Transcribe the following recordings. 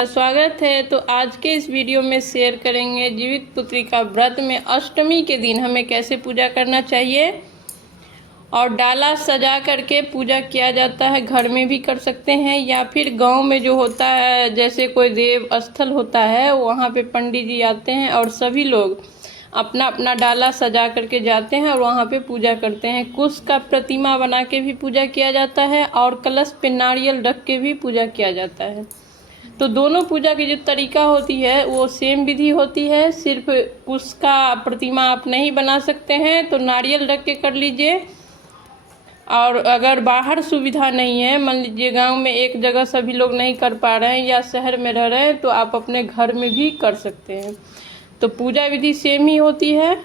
आपका स्वागत है। तो आज के इस वीडियो में शेयर करेंगे जीवित पुत्री का व्रत में अष्टमी के दिन हमें कैसे पूजा करना चाहिए और डाला सजा करके पूजा किया जाता है। घर में भी कर सकते हैं या फिर गांव में जो होता है, जैसे कोई देव स्थल होता है, वहाँ पे पंडित जी आते हैं और सभी लोग अपना अपना डाला सजा करके जाते हैं और वहाँ पे पूजा करते हैं। कुश का प्रतिमा बना के भी पूजा किया जाता है और कलश पे नारियल रख के भी पूजा किया जाता है। तो दोनों पूजा की जो तरीका होती है वो सेम विधि होती है। सिर्फ कुश का प्रतिमा आप नहीं बना सकते हैं तो नारियल रख के कर लीजिए। और अगर बाहर सुविधा नहीं है, मान लीजिए गांव में एक जगह सभी लोग नहीं कर पा रहे हैं या शहर में रह रहे हैं, तो आप अपने घर में भी कर सकते हैं। तो पूजा विधि सेम ही होती है,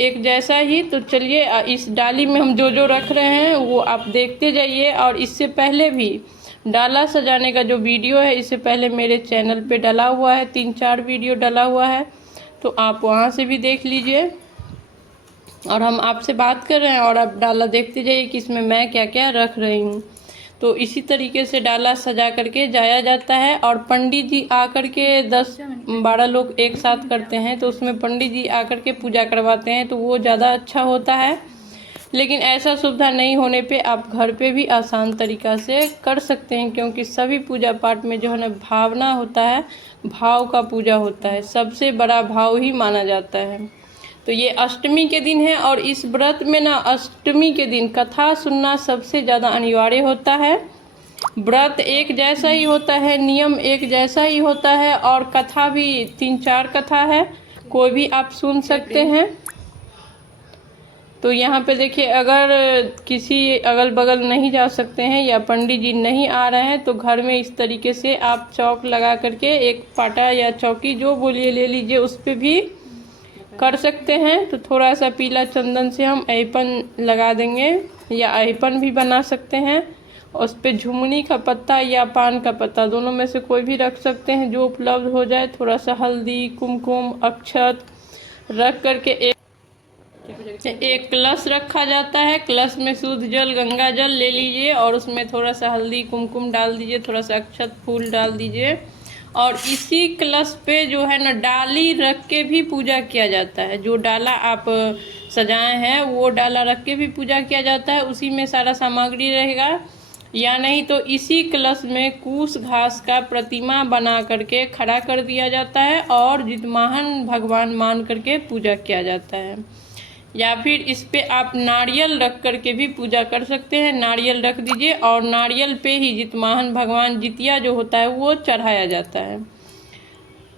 एक जैसा ही। तो चलिए इस डाली में हम जो जो रख रहे हैं वो आप देखते जाइए। और इससे पहले भी डाला सजाने का जो वीडियो है, इससे पहले मेरे चैनल पे डला हुआ है, 3-4 वीडियो डला हुआ है, तो आप वहाँ से भी देख लीजिए। और हम आपसे बात कर रहे हैं और आप डाला देखते जाइए कि इसमें मैं क्या क्या रख रही हूँ। तो इसी तरीके से डाला सजा करके जाया जाता है। और पंडित जी आकर के 10-12 लोग एक साथ करते हैं, तो उसमें पंडित जी आकर के पूजा करवाते हैं, तो वो ज़्यादा अच्छा होता है। लेकिन ऐसा सुविधा नहीं होने पे आप घर पे भी आसान तरीक़ा से कर सकते हैं, क्योंकि सभी पूजा पाठ में जो है ना भावना होता है, भाव का पूजा होता है, सबसे बड़ा भाव ही माना जाता है। तो ये अष्टमी के दिन है और इस व्रत में ना अष्टमी के दिन कथा सुनना सबसे ज़्यादा अनिवार्य होता है। व्रत एक जैसा ही होता है, नियम एक जैसा ही होता है और कथा भी 3-4 कथा है, कोई भी आप सुन सकते हैं। तो यहाँ पे देखिए, अगर किसी अगल बगल नहीं जा सकते हैं या पंडित जी नहीं आ रहे हैं, तो घर में इस तरीके से आप चौक लगा करके एक पाटा या चौकी जो बोलिए ले लीजिए, उस पर भी कर सकते हैं। तो थोड़ा सा पीला चंदन से हम ऐपन लगा देंगे या ऐपन भी बना सकते हैं। उस पर झुमनी का पत्ता या पान का पत्ता, दोनों में से कोई भी रख सकते हैं जो उपलब्ध हो जाए। थोड़ा सा हल्दी, कुमकुम, अक्षत रख करके एक कलश रखा जाता है। कलश में शुद्ध जल, गंगा जल ले लीजिए और उसमें थोड़ा सा हल्दी, कुमकुम डाल दीजिए, थोड़ा सा अक्षत फूल डाल दीजिए। और इसी कलश पे जो है ना डाली रख के भी पूजा किया जाता है। जो डाला आप सजाए हैं वो डाला रख के भी पूजा किया जाता है, उसी में सारा सामग्री रहेगा। या नहीं तो इसी कलश में कुश घास का प्रतिमा बना करके खड़ा कर दिया जाता है और जितवाहन भगवान मान करके पूजा किया जाता है। या फिर इस पे आप नारियल रख करके भी पूजा कर सकते हैं। नारियल रख दीजिए और नारियल पे ही जितवाहन भगवान जितिया जो होता है वो चढ़ाया जाता है।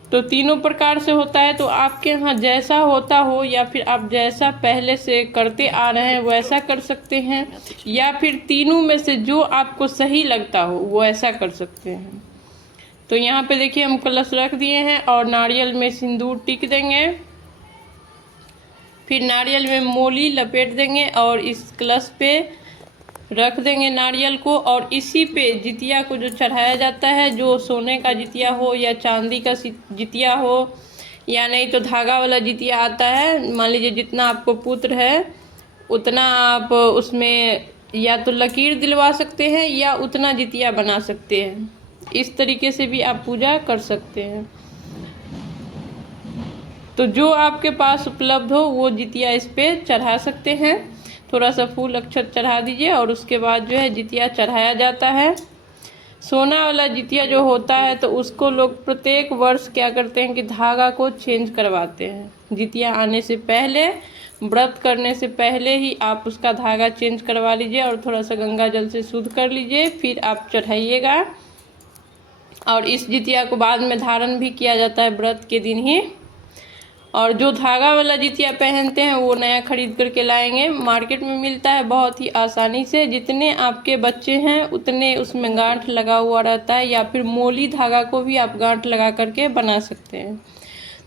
तो तीनों प्रकार से होता है। तो आपके यहाँ जैसा होता हो या फिर आप जैसा पहले से करते आ रहे हैं वैसा कर सकते हैं, या फिर तीनों में से जो आपको सही लगता हो वो ऐसा कर सकते हैं। तो यहाँ पे देखिए हम कलश रख दिए हैं और नारियल में सिंदूर टिक देंगे, फिर नारियल में मोली लपेट देंगे और इस कलश पे रख देंगे नारियल को। और इसी पे जितिया को जो चढ़ाया जाता है, जो सोने का जितिया हो या चांदी का जितिया हो, या नहीं तो धागा वाला जितिया आता है। मान लीजिए जितना आपको पुत्र है उतना आप उसमें या तो लकीर दिलवा सकते हैं या उतना जितिया बना सकते हैं। इस तरीके से भी आप पूजा कर सकते हैं। तो जो आपके पास उपलब्ध हो वो जितिया इस पे चढ़ा सकते हैं। थोड़ा सा फूल अक्षत चढ़ा दीजिए और उसके बाद जो है जितिया चढ़ाया जाता है। सोना वाला जितिया जो होता है तो उसको लोग प्रत्येक वर्ष क्या करते हैं कि धागा को चेंज करवाते हैं। जितिया आने से पहले, व्रत करने से पहले ही आप उसका धागा चेंज करवा लीजिए और थोड़ा सा गंगा जल से शुद्ध कर लीजिए, फिर आप चढ़ाइएगा। और इस जितिया को बाद में धारण भी किया जाता है व्रत के दिन ही। और जो धागा वाला जितिया पहनते हैं वो नया खरीद करके लाएंगे, मार्केट में मिलता है बहुत ही आसानी से। जितने आपके बच्चे हैं उतने उसमें गांठ लगा हुआ रहता है, या फिर मोली धागा को भी आप गांठ लगा करके बना सकते हैं।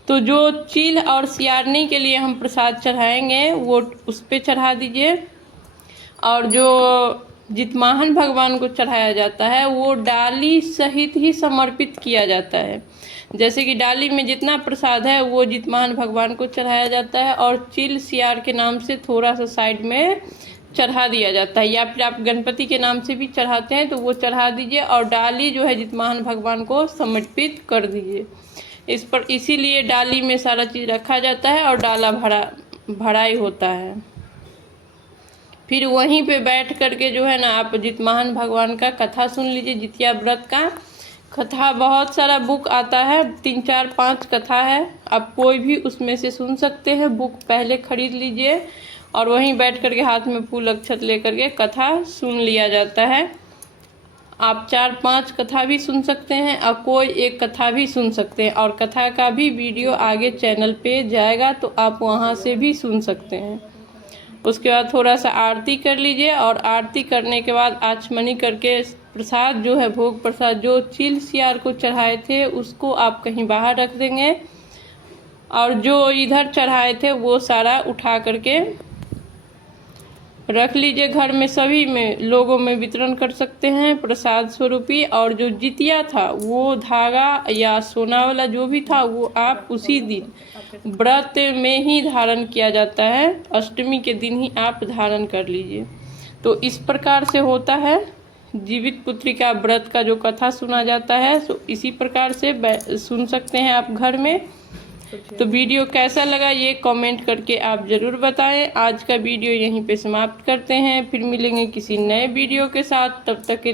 तो जो चील और सियारनी के लिए हम प्रसाद चढ़ाएंगे वो उस पर चढ़ा दीजिए। और जो जितवाहन भगवान को चढ़ाया जाता है वो डाली सहित ही समर्पित किया जाता है। जैसे कि डाली में जितना प्रसाद है वो जितवाहन भगवान को चढ़ाया जाता है और चिल सियार के नाम से थोड़ा सा साइड में चढ़ा दिया जाता है, या फिर आप गणपति के नाम से भी चढ़ाते हैं तो वो चढ़ा दीजिए। और डाली जो है जितवाहन भगवान को समर्पित कर दीजिए। इसीलिए डाली में सारा चीज़ रखा जाता है और डाला भराई होता है। फिर वहीं पे बैठ करके जो है ना आप जितवाहन भगवान का कथा सुन लीजिए। जितिया व्रत का कथा बहुत सारा बुक आता है, 3 4 5 कथा है, आप कोई भी उसमें से सुन सकते हैं। बुक पहले खरीद लीजिए और वहीं बैठ करके हाथ में फूल अक्षत लेकर के कथा सुन लिया जाता है। आप 4 5 कथा भी सुन सकते हैं और कोई एक कथा भी सुन सकते हैं, और कथा का भी वीडियो आगे चैनल पे जाएगा तो आप वहां से भी सुन सकते हैं। उसके बाद थोड़ा सा आरती कर लीजिए, और आरती करने के बाद आचमनी करके प्रसाद जो है, भोग प्रसाद जो चील सियार को चढ़ाए थे उसको आप कहीं बाहर रख देंगे, और जो इधर चढ़ाए थे वो सारा उठा करके रख लीजिए। घर में सभी में लोगों में वितरण कर सकते हैं प्रसाद स्वरूपी। और जो जितिया था वो धागा या सोना वाला जो भी था वो आप उसी दिन व्रत में ही धारण किया जाता है, अष्टमी के दिन ही आप धारण कर लीजिए। तो इस प्रकार से होता है जीवित पुत्रिका व्रत का जो कथा सुना जाता है, तो इसी प्रकार से सुन सकते हैं आप घर में। तो वीडियो कैसा लगा ये कमेंट करके आप ज़रूर बताएं। आज का वीडियो यहीं पे समाप्त करते हैं, फिर मिलेंगे किसी नए वीडियो के साथ। तब तक के